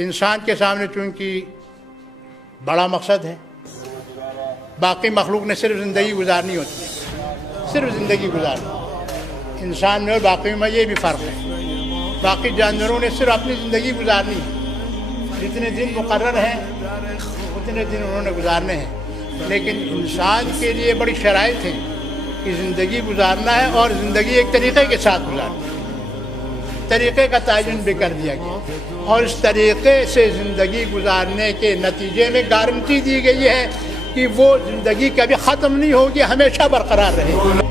इंसान के सामने चूँकि बड़ा मकसद है, बाकी मखलूक ने सिर्फ ज़िंदगी गुजारनी होती है, सिर्फ ज़िंदगी गुजारनी। इंसान में और बाकी में ये भी फ़र्क है, बाकी जानवरों ने सिर्फ अपनी ज़िंदगी गुजारनी है, जितने दिन मुकर्रर हैं उतने दिन उन्होंने गुजारने हैं। लेकिन इंसान के लिए बड़ी शराइत है कि ज़िंदगी गुजारना है और ज़िंदगी एक तरीक़े के साथ गुजारनी है। तरीक़े का तयन भी कर दिया गया और इस तरीक़े से ज़िंदगी गुजारने के नतीजे में गारंटी दी गई है कि वो ज़िंदगी कभी ख़त्म नहीं होगी, हमेशा बरकरार रहेगी।